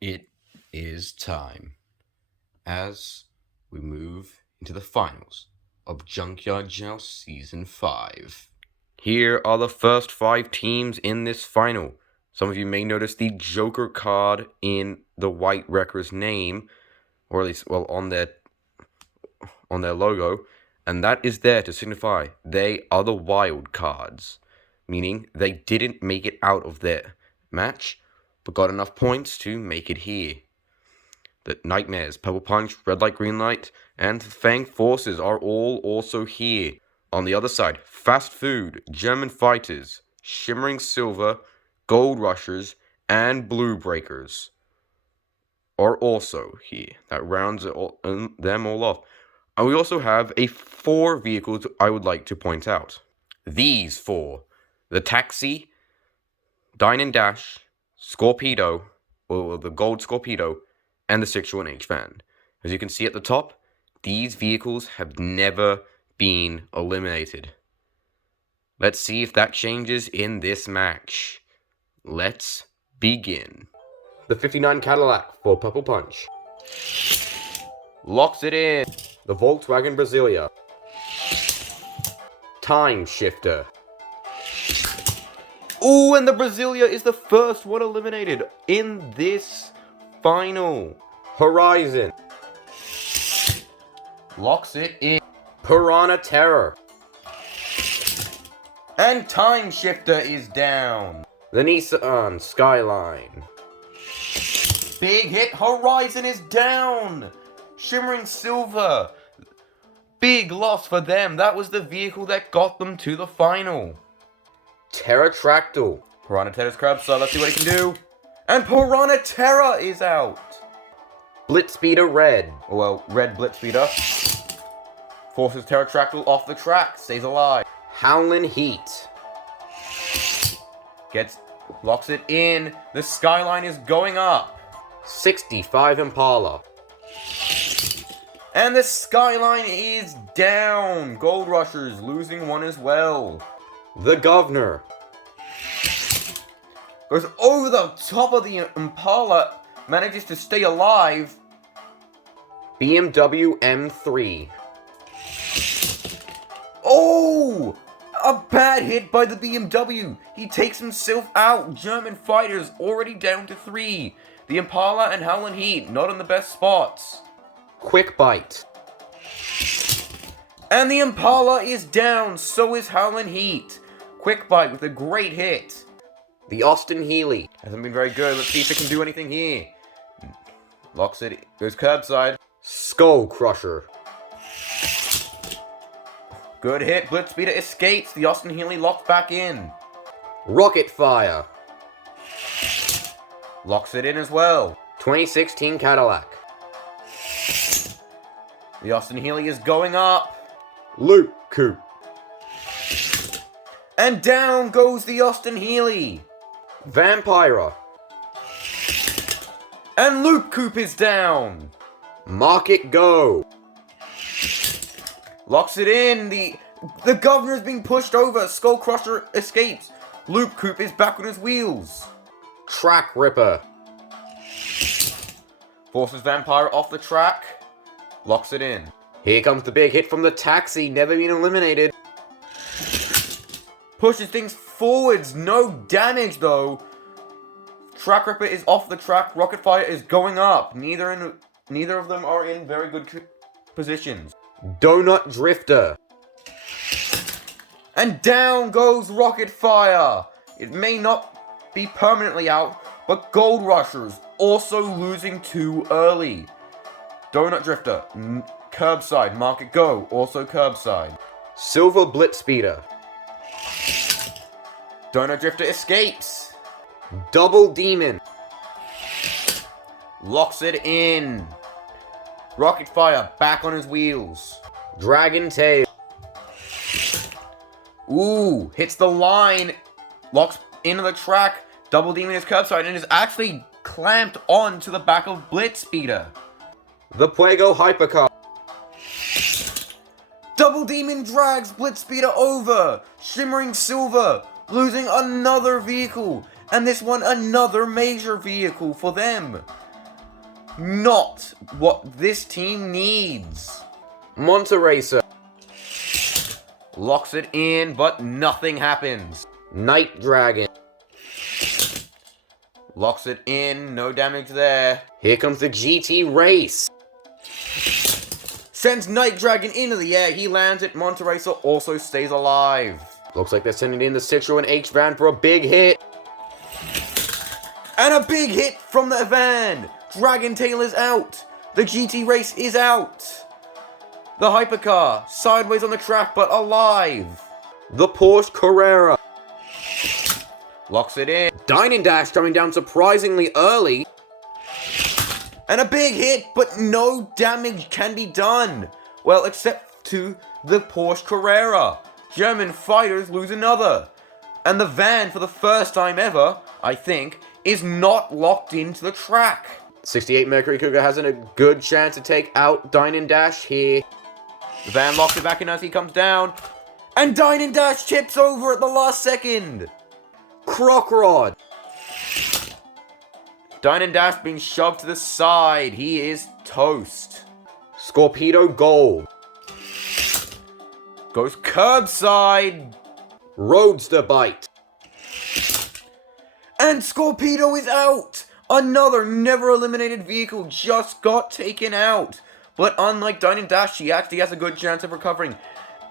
It is time as we move into the finals of Junkyard Joust Season 5. Here are the first 5 teams in this final. Some of you may notice the Joker card in the White Wrecker's name, or at least, well, on their logo, and that is there to signify they are the wild cards, meaning they didn't make it out of their match, but got enough points to make it here. The Nightmares, Purple Punch, Red Light, Green Light, and Fang Forces are all also here. On the other side, Fast Food, German Fighters, Shimmering Silver, Gold Rushers, and Blue Breakers are also here. That rounds them all off. And we also have 4 vehicles I would like to point out. These 4, the Taxi, Dine and Dash, Scorpedo, or the Gold Scorpedo, and the 61H van. As you can see at the top, these vehicles have never been eliminated. Let's see if that changes in this match. Let's begin. The 59 Cadillac for Purple Punch. Locks it in. The Volkswagen Brasilia. Time Shifter. Ooh, and the Brasilia is the first one eliminated in this final. Horizon. Locks it in. Piranha Terror. And Time Shifter is down. The Nissan Skyline. Big hit. Horizon is down. Shimmering Silver. Big loss for them. That was the vehicle that got them to the final. Pterotractyl. Piranha Terror's curb, so let's see what he can do. And Piranha Terror is out. Blitzspeeder Red. Well, Red Blitzspeeder. Forces Pterotractyl off the track. Stays alive. Howlin' Heat. Locks it in. The Skyline is going up. 65 Impala. And the Skyline is down. Gold Rushers losing one as well. The Governor. Goes over the top of the Impala. Manages to stay alive. BMW M3. Oh! A bad hit by the BMW. He takes himself out. German fighters already down to 3. The Impala and Howlin' Heat not in the best spots. Quick Bite. And the Impala is down. So is Howlin' Heat. Quick Bite with a great hit. The Austin Healey. Hasn't been very good. Let's see if it can do anything here. Locks it. Goes curbside. Skull Crusher. Good hit. Blitzspeeder escapes. The Austin Healey locks back in. Rocket Fire. Locks it in as well. 2016 Cadillac. The Austin Healey is going up. Loop Coupe. And down goes the Austin Healey. Vampira. And Loop Coupe is down. Market Go. Locks it in. The Governor is being pushed over. Skull Crusher escapes. Loop Coupe is back on his wheels. Track Ripper. Forces Vampire off the track. Locks it in. Here comes the big hit from the Taxi. Never been eliminated. Pushes things forwards. No damage though. Track Ripper is off the track. Rocket Fire is going up. Neither of them are in very good positions. Donut Drifter. And down goes Rocket Fire. It may not be permanently out, but Gold Rushers also losing too early. Donut Drifter, curbside. Market Go, also curbside. Silver Blitzspeeder. Donut Drifter escapes. Double Demon. Locks it in. Rocket Fire back on his wheels. Dragon Tail. Ooh, hits the line. Locks into the track. Double Demon is curbside and is actually clamped onto the back of Blitzspeeder. The Fuego Hypercar. Double Demon drags Blitzspeeder over. Shimmering Silver losing another vehicle. And this one another major vehicle for them. not what this team needs. Racer locks it in, but nothing happens. Night Dragon locks it in, no damage there. Here comes the GT Race. Sends Night Dragon into the air, he lands it, Racer also stays alive. Looks like they're sending in the Citroen H-Van for a big hit. And a big hit from the van! Dragon Tail is out! The GT Race is out! The hypercar, sideways on the track but alive! The Porsche Carrera locks it in. Dine and Dash coming down surprisingly early. And a big hit, but no damage can be done. Well, except to the Porsche Carrera. German fighters lose another. And the van, for the first time ever, I think, is not locked into the track. 68 Mercury Cougar has a good chance to take out Dine and Dash here. The van locks it back in as he comes down. And Dine and Dash tips over at the last second. Croc Rod. Dine and Dash being shoved to the side. He is toast. Scorpedo Gold goes curbside. Roadster Bite. And Scorpedo is out. Another never eliminated vehicle just got taken out. But unlike Dine and Dash, she actually has a good chance of recovering.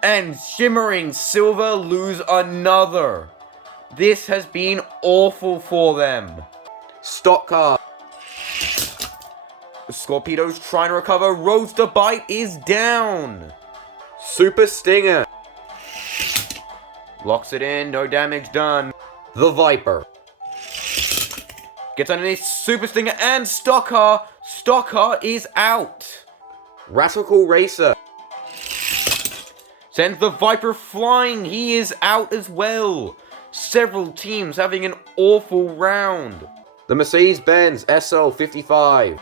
And Shimmering Silver lose another. This has been awful for them. Stock Car. Scorpedo's trying to recover. Roadster Bite is down. Super Stinger locks it in, no damage done. The Viper gets underneath Super Stinger and Stock Car. Stock Car is out. Radical Racer sends the Viper flying. He is out as well. Several teams having an awful round. The Mercedes-Benz SL55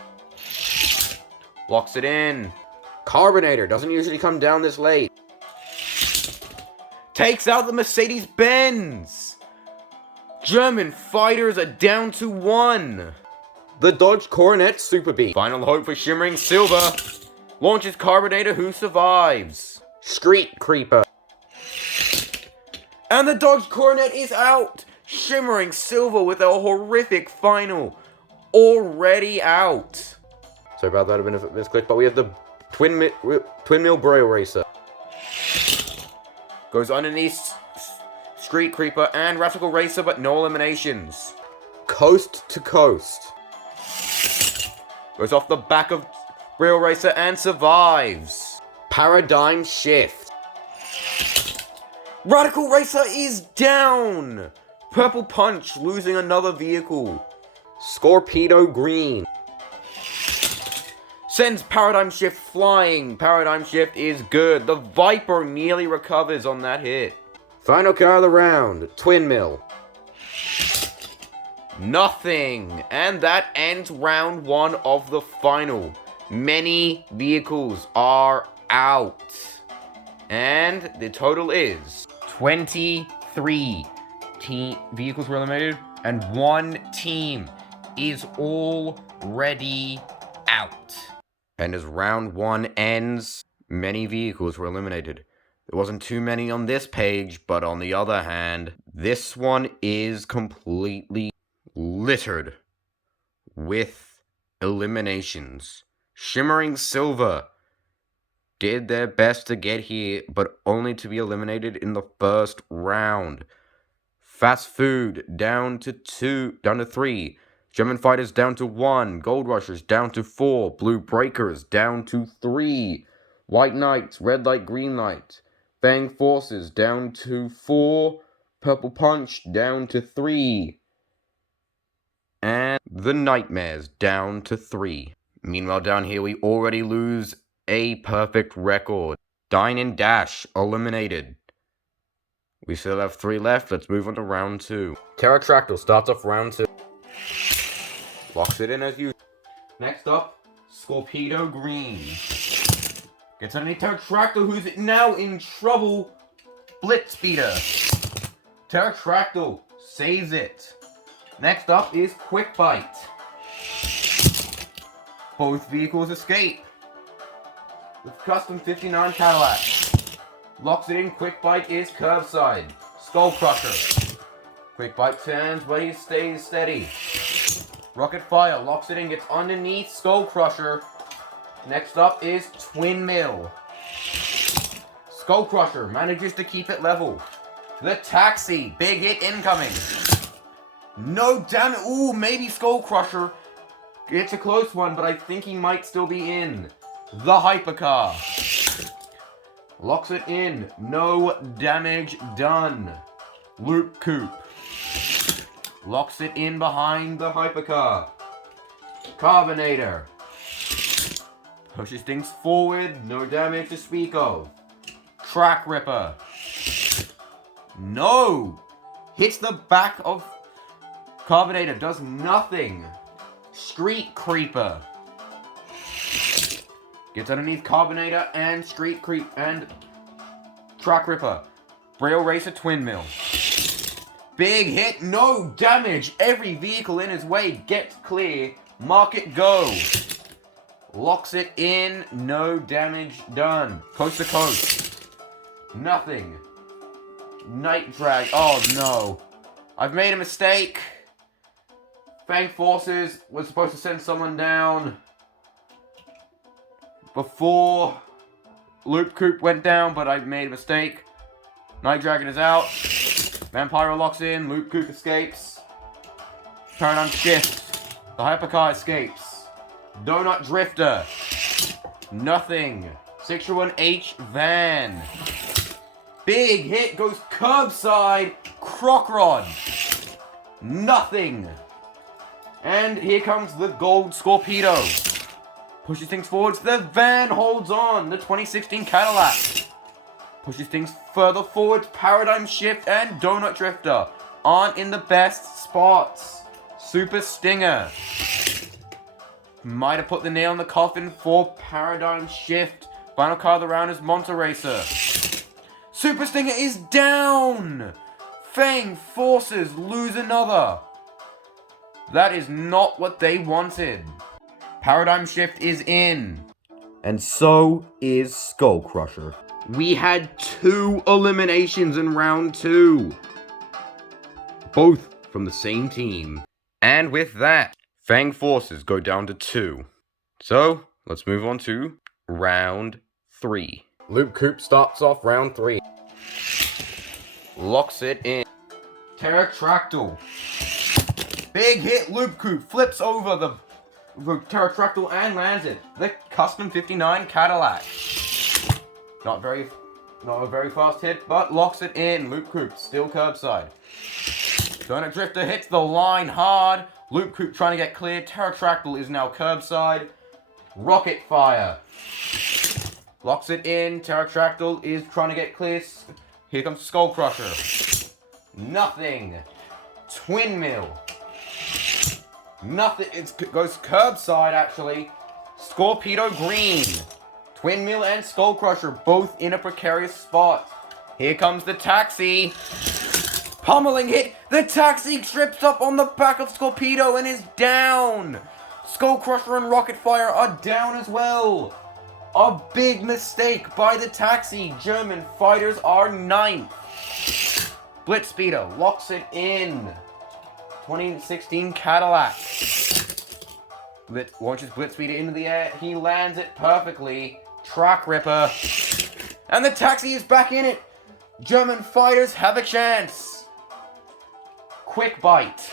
locks it in. Carbonator doesn't usually come down this late. Takes out the Mercedes-Benz. German fighters are down to 1. The Dodge Coronet Super Bee. Final hope for Shimmering Silver. Launches Carbonator, who survives. Street Creeper. And the Dodge Coronet is out. Shimmering Silver with a horrific final. Already out. Sorry about that, a bit of a misclick, but we have the Twin Mill Braille Racer. Goes underneath Street Creeper and Radical Racer, but no eliminations. Coast to Coast goes off the back of Braille Racer and survives. Paradigm Shift. Radical Racer is down. Purple Punch losing another vehicle. Scorpedo Green sends Paradigm Shift flying. Paradigm Shift is good. The Viper nearly recovers on that hit. Final car of the round, Twin Mill. Nothing. And that ends round 1 of the final. Many vehicles are out. And the total is 23 vehicles were eliminated, and 1 team is already out. And as round 1 ends, many vehicles were eliminated. There wasn't too many on this page, but on the other hand, this one is completely littered with eliminations. Shimmering Silver did their best to get here, but only to be eliminated in the first round. Fast Food down to 3. German Fighters down to 1. Gold Rushers down to 4. Blue Breakers down to 3. White Knights, Red Light, Green Light. Fang Forces down to 4. Purple Punch down to 3. And the Nightmares down to 3. Meanwhile, down here we already lose a perfect record. Dine and Dash eliminated. We still have 3 left. Let's move on to round 2. Pterotractyl starts off round 2. Locks it in as usual. Next up, Scorpedo Green. Gets underneath Pterotractyl, who's now in trouble. Blitzspeeder. Pterotractyl saves it. Next up is Quick Bite. Both vehicles escape. The custom 59 Cadillac. Locks it in. Quick Bite is curbside. Skull Crusher. Quick Bite turns, but he stays steady. Rocket Fire locks it in, gets underneath Skull Crusher. Next up is Twin Mill. Skull Crusher manages to keep it level. The Taxi, big hit incoming. No damage. Ooh, maybe Skull Crusher. It's a close one, but I think he might still be in. The Hypercar. Locks it in. No damage done. Loop Coupe. Locks it in behind the Hypercar. Carbonator. Pushes things forward. No damage to speak of. Track Ripper. No! Hits the back of Carbonator. Does nothing. Street Creeper. Gets underneath Carbonator and Street Creep and Track Ripper. Braille Racer Twin Mill. Big hit, no damage. Every vehicle in his way gets clear. Mark it go. Locks it in, no damage done. Coast to coast. Nothing. Night Drag, oh no. I've made a mistake. Fang Forces was supposed to send someone down before Loop Coupe went down, but I made a mistake. Night Dragon is out. Vampiro locks in. Loop Coupe escapes. Paradigm Shift. The Hypercar escapes. Donut Drifter. Nothing. 601H Van. Big hit goes curbside. Croc Rod. Nothing. And here comes the Gold Scorpedo. Pushes things forwards. The van holds on. The 2016 Cadillac. Pushes things further forward. Paradigm Shift and Donut Drifter aren't in the best spots. Super Stinger. Might have put the nail in the coffin for Paradigm Shift. Final car of the round is Monster Racer. Super Stinger is down. Fang Forces lose another. That is not what they wanted. Paradigm Shift is in. And so is Skull Crusher. We had 2 eliminations in round 2. Both from the same team. And with that, Fang Forces go down to 2. So, let's move on to round 3. Loop Coupe starts off round 3. Locks it in. Pterotractyl. Big hit. Loop Coupe flips over the Pterotractyl and lands it. The custom 59 Cadillac. Not a very fast hit, but locks it in. Loop Coupe still curbside. Donut Drifter hits the line hard. Loop Coupe trying to get clear. Pterotractyl is now curbside. Rocket Fire. Locks it in. Pterotractyl is trying to get clear. Here comes Skull Crusher. Nothing. Twin Mill. Nothing. It goes curbside, actually. Scorpedo Green. Twin Mill and Skull Crusher both in a precarious spot. Here comes the Taxi. Pummeling hit. The Taxi trips up on the back of Scorpedo and is down. Skull Crusher and Rocket Fire are down as well. A big mistake by the Taxi. German fighters are 9th. Blitzspeeder locks it in. 2016 Cadillac. Launches Blitzspeeder into the air. He lands it perfectly. Track Ripper. And the Taxi is back in it. German fighters have a chance. Quick Bite.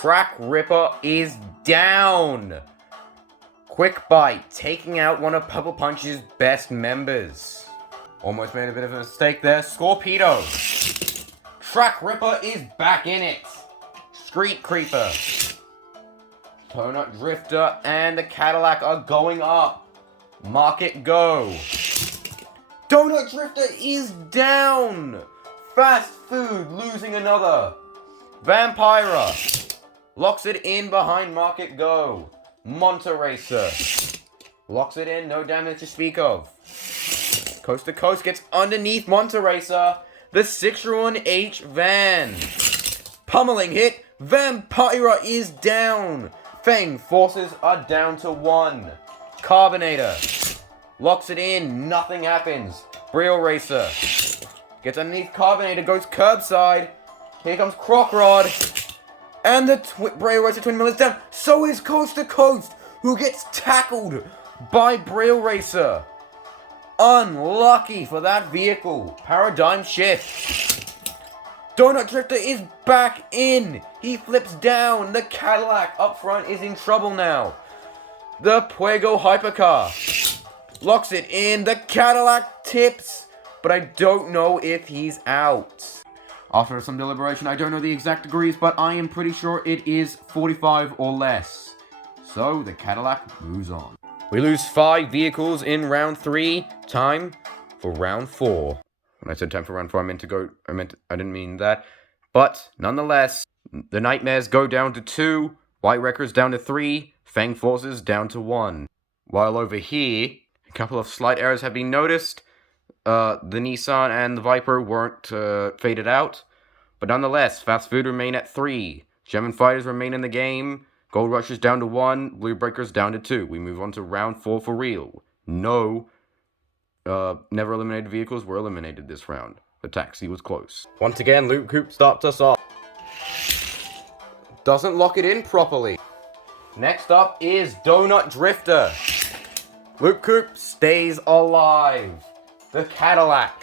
Track Ripper is down. Quick Bite taking out one of Purple Punch's best members. Almost made a bit of a mistake there. Scorpedo. Track Ripper is back in it. Street Creeper. Donut Drifter and the Cadillac are going up. Mark it go. Donut Drifter is down. Fast Food losing another. Vampira locks it in behind Mark It Go. Monster Racer locks it in, no damage to speak of. Coast to Coast gets underneath Monster Racer. The 601H Van. Pummeling hit. Vampira is down. Fang forces are down to 1. Carbonator locks it in. Nothing happens. Braille Racer gets underneath Carbonator, goes curbside. Here comes Croc Rod. And the Braille Racer Twin Mill is down. So is Coast to Coast, who gets tackled by Braille Racer. Unlucky for that vehicle. Paradigm shift. Donut Drifter is back in. He flips down. The Cadillac up front is in trouble now. The Puego Hypercar locks it in. The Cadillac tips, but I don't know if he's out. After some deliberation, I don't know the exact degrees, but I am pretty sure it is 45 or less. So the Cadillac moves on. We lose 5 vehicles in round 3. Time for round 4. When I said time for round 4, I didn't mean that. But nonetheless, the Nightmares go down to 2. White Wreckers down to 3. Fang Forces down to 1. While over here, a couple of slight errors have been noticed. The Nissan and the Viper weren't faded out. But nonetheless, Fast Food remain at 3. German Fighters remain in the game. Gold Rushers down to 1. Blue Breakers down to 2. We move on to round 4 for real. No never eliminated vehicles were eliminated this round. The taxi was close. Once again, Loop Coop starts us off. Doesn't lock it in properly. Next up is Donut Drifter. Loop Coop stays alive. The Cadillac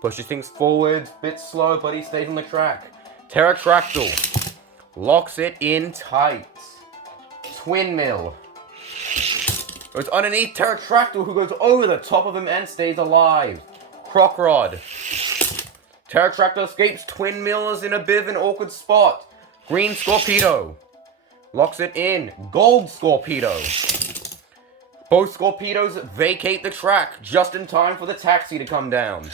pushes things forward, bit slow, but he stays on the track. Pterotractyl locks it in tight. Twin Mill goes underneath Pterotractyl, who goes over the top of him and stays alive. Croc Rod. Pterotractyl escapes. Twin Mill is in a bit of an awkward spot. Green Scorpedo locks it in. Gold Scorpedo. Both Scorpedos vacate the track just in time for the taxi to come down.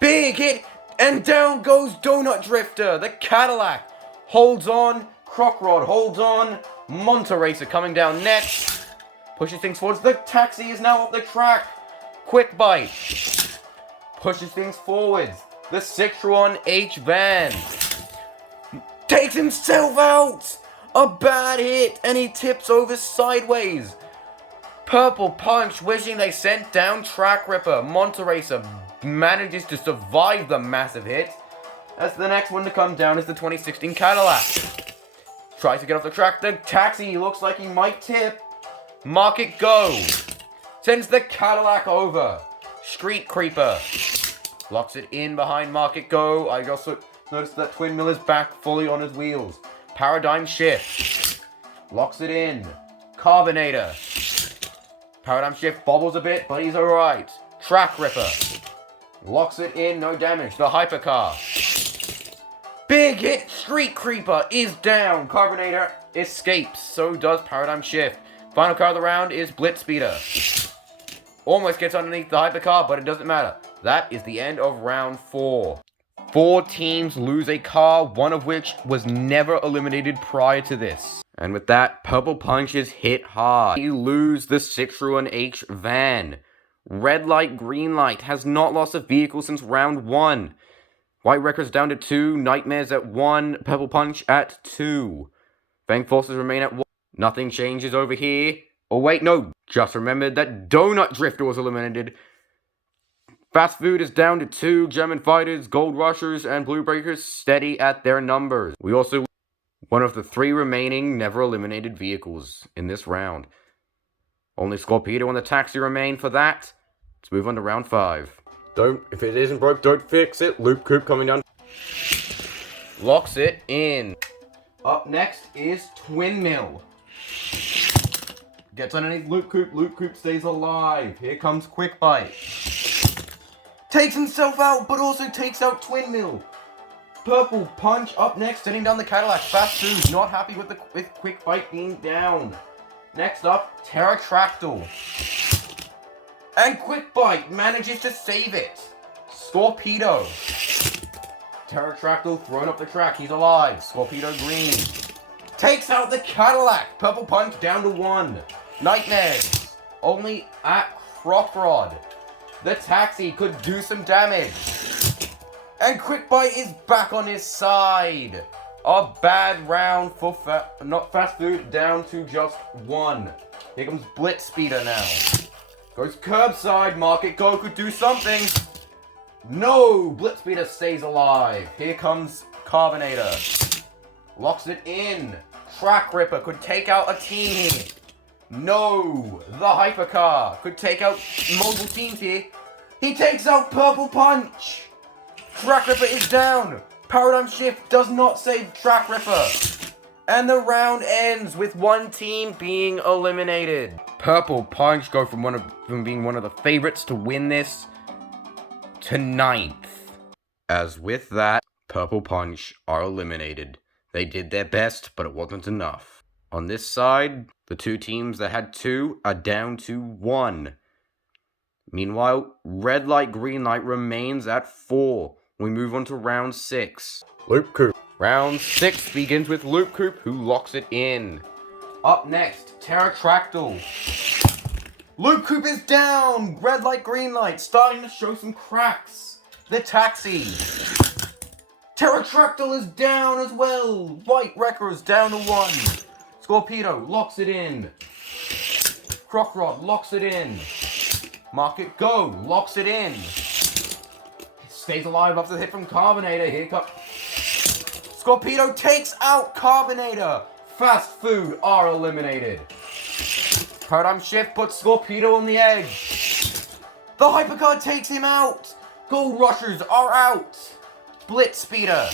Big hit, and down goes Donut Drifter. The Cadillac holds on. Croc Rod holds on. Monta Racer coming down next. Pushes things forwards. The taxi is now off the track. Quick Bite pushes things forwards. The Citroen H van takes himself out. A bad hit, and he tips over sideways. Purple Punch wishing they sent down Track Ripper. Monta Racer manages to survive the massive hit. As the next one to come down is the 2016 Cadillac. Tries to get off the track. The taxi looks like he might tip. Market Go sends the Cadillac over. Street Creeper locks it in behind Market Go. I also noticed that Twin Mill is back fully on his wheels. Paradigm Shift locks it in. Carbonator. Paradigm Shift bobbles a bit, but he's alright. Track Ripper locks it in, no damage. The Hypercar. Big hit. Street Creeper is down. Carbonator escapes. So does Paradigm Shift. Final car of the round is Blitz Speeder. Almost gets underneath the Hypercar, but it doesn't matter. That is the end of round 4. 4 teams lose a car, one of which was never eliminated prior to this. And with that, Purple Punch is hit hard. We lose the Citroen H van. Red Light, Green Light has not lost a vehicle since round 1. White Wreckers down to 2, Nightmares at 1, Purple Punch at 2. Fang Forces remain at 1. Nothing changes over here. Oh wait, no, just remembered that Donut Drifter was eliminated. Fast Food is down to 2, German Fighters, Gold Rushers, and Blue Breakers steady at their numbers. We also one of the 3 remaining never eliminated vehicles in this round. Only Scorpedo and the taxi remain for that. Let's move on to round 5. If it isn't broke, don't fix it. Loop Coop coming down. Locks it in. Up next is Twin Mill. Gets underneath Loop Coop stays alive. Here comes Quick Bite. Takes himself out, but also takes out Twin Mill. Purple Punch up next, sending down the Cadillac. Fast Food not happy with Quick Bite being down. Next up, Pterotractyl. And Quick Bite manages to save it. Scorpedo. Pterotractyl thrown up the track. He's alive. Scorpedo green. Takes out the Cadillac. Purple Punch down to 1. Nightmares only at Croc Rod. The taxi could do some damage. And Quick Bite is back on his side. A bad round for not fast food, down to just 1. Here comes Blitz Speeder now. Goes curbside, Market Go could do something. No, Blitz Speeder stays alive. Here comes Carbonator. Locks it in. Track Ripper could take out a team here. No, the Hypercar could take out multiple teams here. He takes out Purple Punch. Track Ripper is down. Paradigm Shift does not save Track Ripper. And the round ends with one team being eliminated. Purple Punch go from being one of the favorites to win this to 9th. As with that, Purple Punch are eliminated. They did their best, but it wasn't enough. On this side, the 2 teams that had 2 are down to 1. Meanwhile, Red Light, Green Light remains at 4. We move on to round 6. Loop Coop. Round 6 begins with Loop Coop, who locks it in. Up next, Pterotractyl. Loop Coop is down! Red Light, Green Light, starting to show some cracks. The Taxi. Pterotractyl is down as well. White Wreckers down to 1. Scorpedo locks it in. Crocrod locks it in. Market Go locks it in. Stays alive after the hit from Carbonator. Here comes Scorpedo takes out Carbonator. Fast Food are eliminated. Paradigm Shift puts Scorpedo on the edge. The Hypercar takes him out. Gold Rushers are out. Blitz Speeder.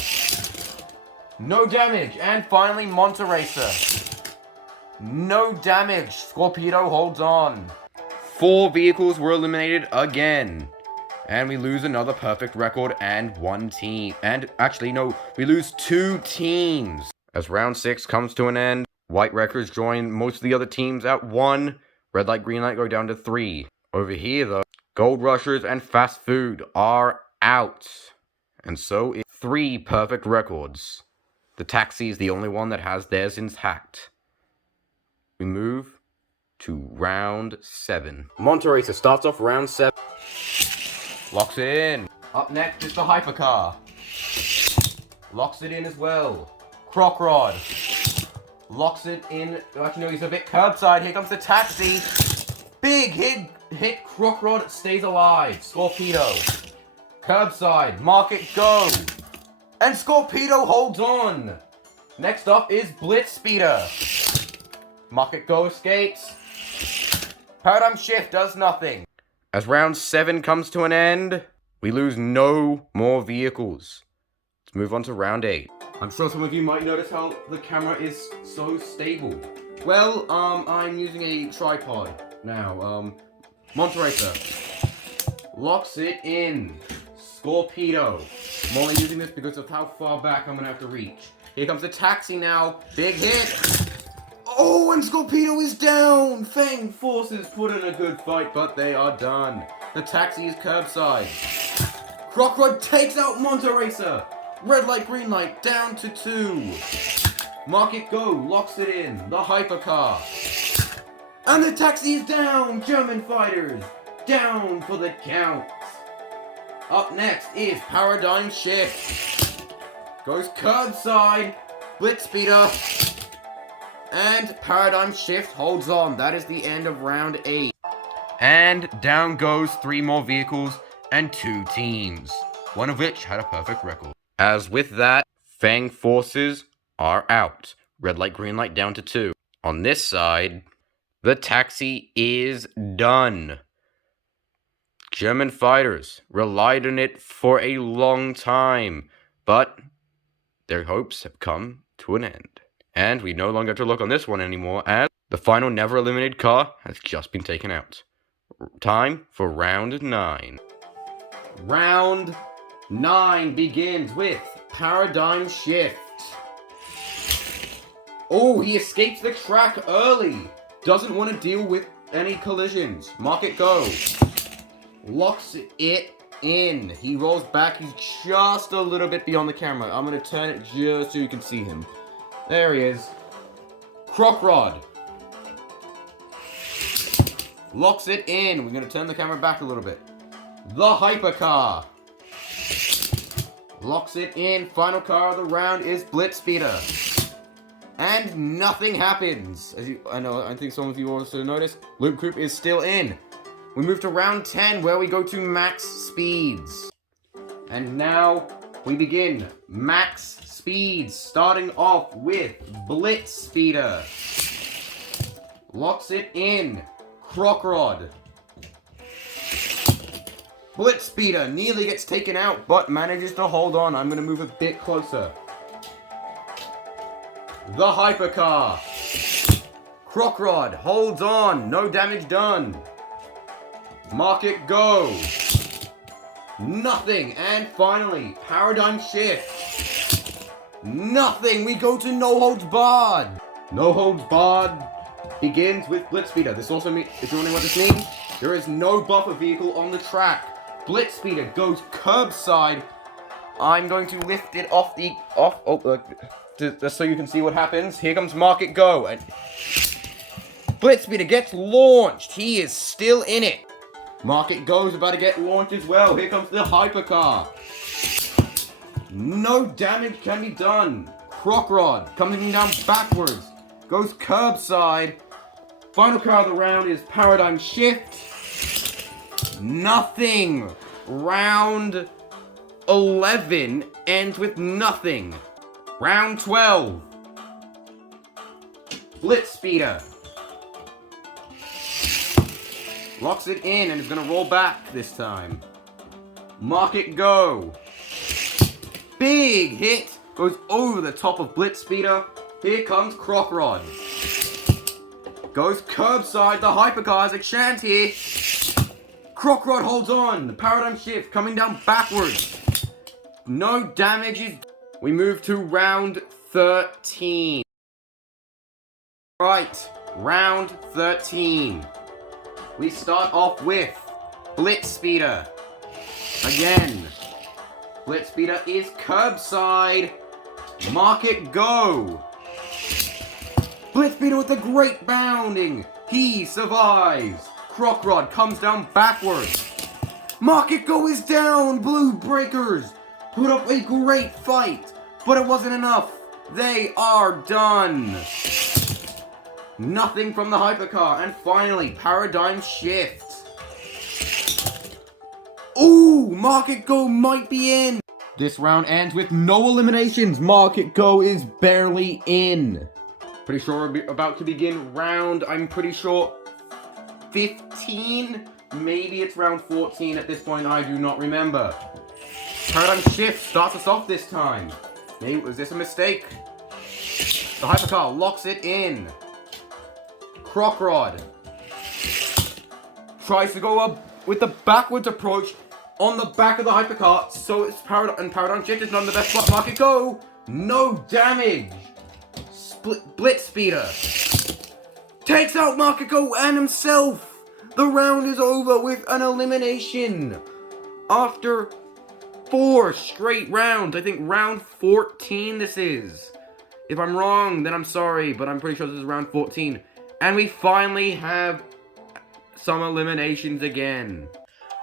No damage. And finally, Monteracer. No damage. Scorpedo holds on. 4 vehicles were eliminated again. And we lose another perfect record and 1 team. And actually, no, we lose 2 teams. As round 6 comes to an end, White Wreckers join most of the other teams at 1. Red Light, Green Light go down to 3. Over here, though, Gold Rushers and Fast Food are out. And so it's 3 perfect records. The Taxi is the only one that has theirs intact. We move to round 7. Monteracer starts off round 7. Locks it in. Up next is the Hypercar. Locks it in as well. Crocrod. Locks it in. Actually, no, he's a bit curbside. Here comes the Taxi. Big hit. Crocrod stays alive. Scorpedo. Curbside. Market Go. And Scorpedo holds on. Next up is Blitz Speeder. Market Go escapes. Paradigm Shift does nothing. As round 7 comes to an end, we lose no more vehicles. Let's move on to round 8. I'm sure some of you might notice how the camera is so stable. Well, I'm using a tripod now. Monteracer locks it in. Scorpedo. I'm only using this because of how far back I'm gonna have to reach. Here comes the Taxi now. Big hit. Oh, and Scorpedo is down! Fang Forces put in a good fight, but they are done. The Taxi is curbside. Crocrod takes out Monteracer. Red Light, Green Light, down to 2. Market Go locks it in. The Hypercar. And the Taxi is down! German Fighters, down for the count. Up next is Paradigm Shift. Goes curbside. Blitz Speeder. And Paradigm Shift holds on. That is the end of round 8. And down goes 3 more vehicles and 2 teams, one of which had a perfect record. As with that, Fang Forces are out. Red Light, Green Light down to 2. On this side, the Taxi is done. German Fighters relied on it for a long time, but their hopes have come to an end. And we no longer have to look on this one anymore, as the final never eliminated car has just been taken out. Time for round 9. Round 9 begins with Paradigm Shift. Oh, he escapes the track early. Doesn't want to deal with any collisions. Market Go. Locks it in. He rolls back. He's just a little bit beyond the camera. I'm going to turn it just so you can see him. There he is. Crocrod. Locks it in. We're going to turn the camera back a little bit. The Hypercar. Locks it in. Final car of the round is Blitz Speeder. And nothing happens. I think some of you also noticed, Loop Group is still in. We move to round 10 where we go to max speeds. And now we begin max speeds, starting off with Blitz Speeder. Locks it in. Croc Rod. Blitz Speeder nearly gets taken out, but manages to hold on. I'm going to move a bit closer. The Hypercar. Croc Rod holds on. No damage done. Mark it go. Nothing. And finally, Paradigm Shift. Nothing. We go to No Holds Barred. No Holds Barred begins with Blitz Speeder. This also means, if you're wondering what this means, there is no buffer vehicle on the track. Blitz Speeder goes curbside. I'm going to lift it just so you can see what happens. Here comes Mark It Go, and Blitz Speeder gets launched. He is still in it. Mark It Go's about to get launched as well. Here comes the Hypercar. No damage can be done. Croc Rod coming down backwards. Goes curbside. Final car of the round is Paradigm Shift. Nothing. Round 11 ends with nothing. Round 12. Blitz Speeder. Locks it in and is going to roll back this time. Mark It Go. Big hit. Goes over the top of Blitz Speeder. Here comes Croc Rod. Goes curbside. The Hypercar has a chance here. Croc Rod holds on. The Paradigm Shift coming down backwards. No damage. We move to round 13. Right, round 13. We start off with Blitz Speeder. Again. Blitz Speeder is curbside. Mark It Go. Blitz Speeder with a great bounding. He survives. Croc Rod comes down backwards. Mark It Go is down. Blue Breakers put up a great fight, but it wasn't enough. They are done. Nothing from the Hypercar. And finally, Paradigm Shift. Ooh, Mark It Go might be in. This round ends with no eliminations. Mark It Go is barely in. Pretty sure we're about to begin round, I'm pretty sure, 15? Maybe it's round 14 at this point, I do not remember. Paradigm Shift starts us off this time. Maybe, was this a mistake? The Hypercar locks it in. Croc Rod tries to go up with the backwards approach on the back of the Hypercar, so it's Paradigm Shift is not in the best spot. Mark It Go. No damage. Blitz Speeder takes out Mark It Go and himself. The round is over with an elimination. After 4 straight rounds, I think round 14 this is. If I'm wrong, then I'm sorry, but I'm pretty sure this is round 14. And we finally have some eliminations again.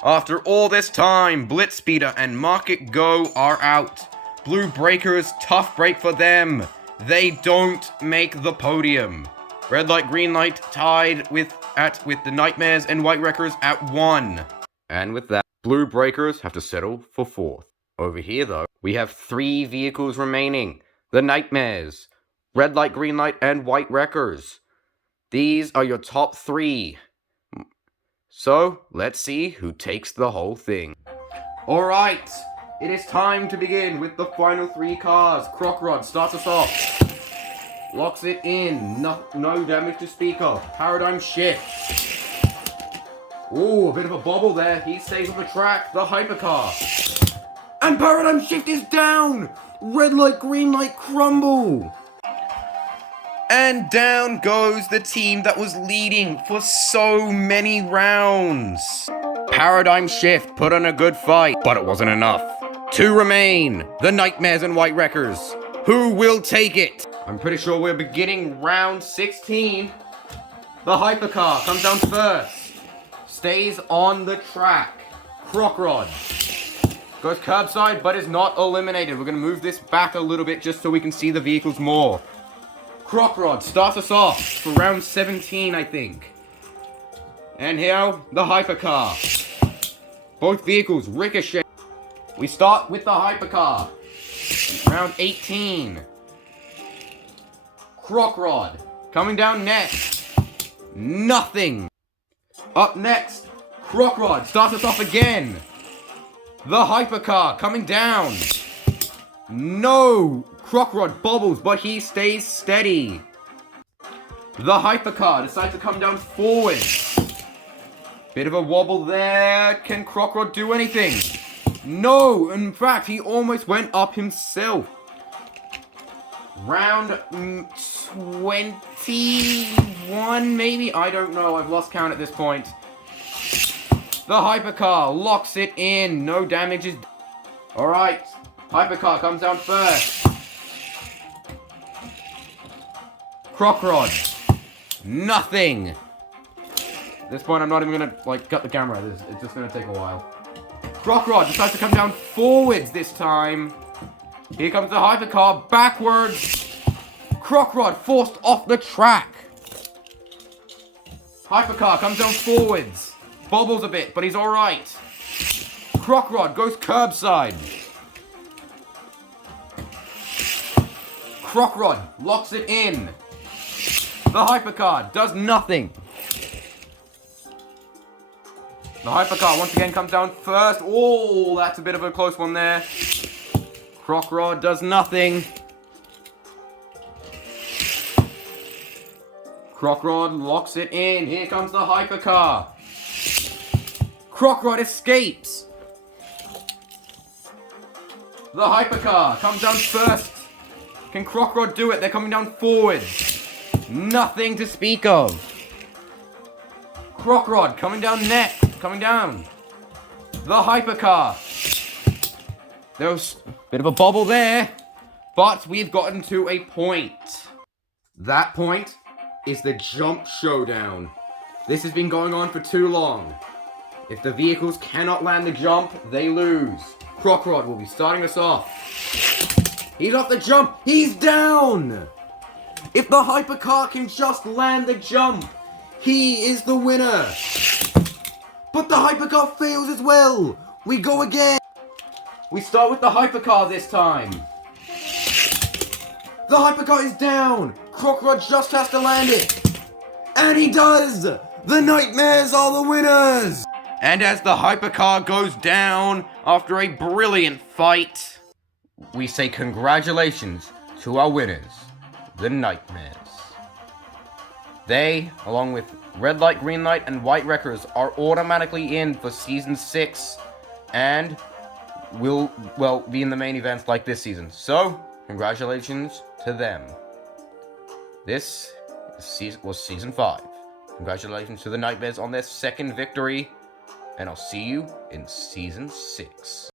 After all this time, Blitz Speeder and Mark It Go are out. Blue Breakers, tough break for them. They don't make the podium. Red Light, Green Light tied with the Nightmares and White Wreckers at 1. And with that, Blue Breakers have to settle for 4th. Over here though, we have 3 vehicles remaining. The Nightmares, Red Light, Green Light, and White Wreckers. These are your top 3. So, let's see who takes the whole thing. Alright, it is time to begin with the final 3 cars. Croc Rod starts us off. Locks it in. No damage to speak of. Paradigm Shift. Ooh, a bit of a bobble there. He stays on the track. The Hypercar. And Paradigm Shift is down. Red Light, Green Light crumble. And down goes the team that was leading for so many rounds. Paradigm Shift put on a good fight, but it wasn't enough. 2 remain. The Nightmares and White Wreckers. Who will take it? I'm pretty sure we're beginning round 16. The Hypercar comes down first. Stays on the track. Croc Rod Goes curbside, but is not eliminated. We're going to move this back a little bit just so we can see the vehicles more. Croc Rod starts us off for round 17, I think. And here, the hypercar. Both vehicles ricochet. We start with the hypercar. Round 18. Croc Rod coming down next. Nothing. Up next, Croc Rod starts us off again. The hypercar coming down. No. Croc Rod bobbles, but he stays steady. The hypercar decides to come down forward. Bit of a wobble there. Can Croc Rod do anything? No. In fact, he almost went up himself. Round 21, maybe? I don't know. I've lost count at this point. The hypercar locks it in. No damage is... Alright. Hypercar comes down first. Croc Rod. Nothing. At this point, I'm not even going to, cut the camera. It's just going to take a while. Croc Rod decides to come down forwards this time. Here comes the hypercar backwards. Croc Rod forced off the track. Hypercar comes down forwards. Bobbles a bit, but he's alright. Croc Rod goes curbside. Croc Rod locks it in. The hypercar does nothing. The hypercar once again comes down first. Oh, that's a bit of a close one there. Croc Rod does nothing. Croc Rod locks it in. Here comes the hypercar. Croc Rod escapes. The hypercar comes down first. Can Croc Rod do it? They're coming down forward. Nothing to speak of. Croc Rod coming down next. Coming down. The hypercar. There was a bit of a bobble there. But we've gotten to a point. That point is the jump showdown. This has been going on for too long. If the vehicles cannot land the jump, they lose. Croc Rod will be starting us off. He's off the jump. He's down. If the hypercar can just land the jump, he is the winner. But the hypercar fails as well. We go again. We start with the hypercar this time. The hypercar is down. Croc Rod just has to land it. And he does. The Nightmares are the winners. And as the hypercar goes down after a brilliant fight, we say congratulations to our winners, the Nightmares. They, along with Red Light, Green Light, and White Wreckers, are automatically in for Season 6 and will, be in the main events like this season. So, congratulations to them. This was Season 5. Congratulations to the Nightmares on their second victory, and I'll see you in Season 6.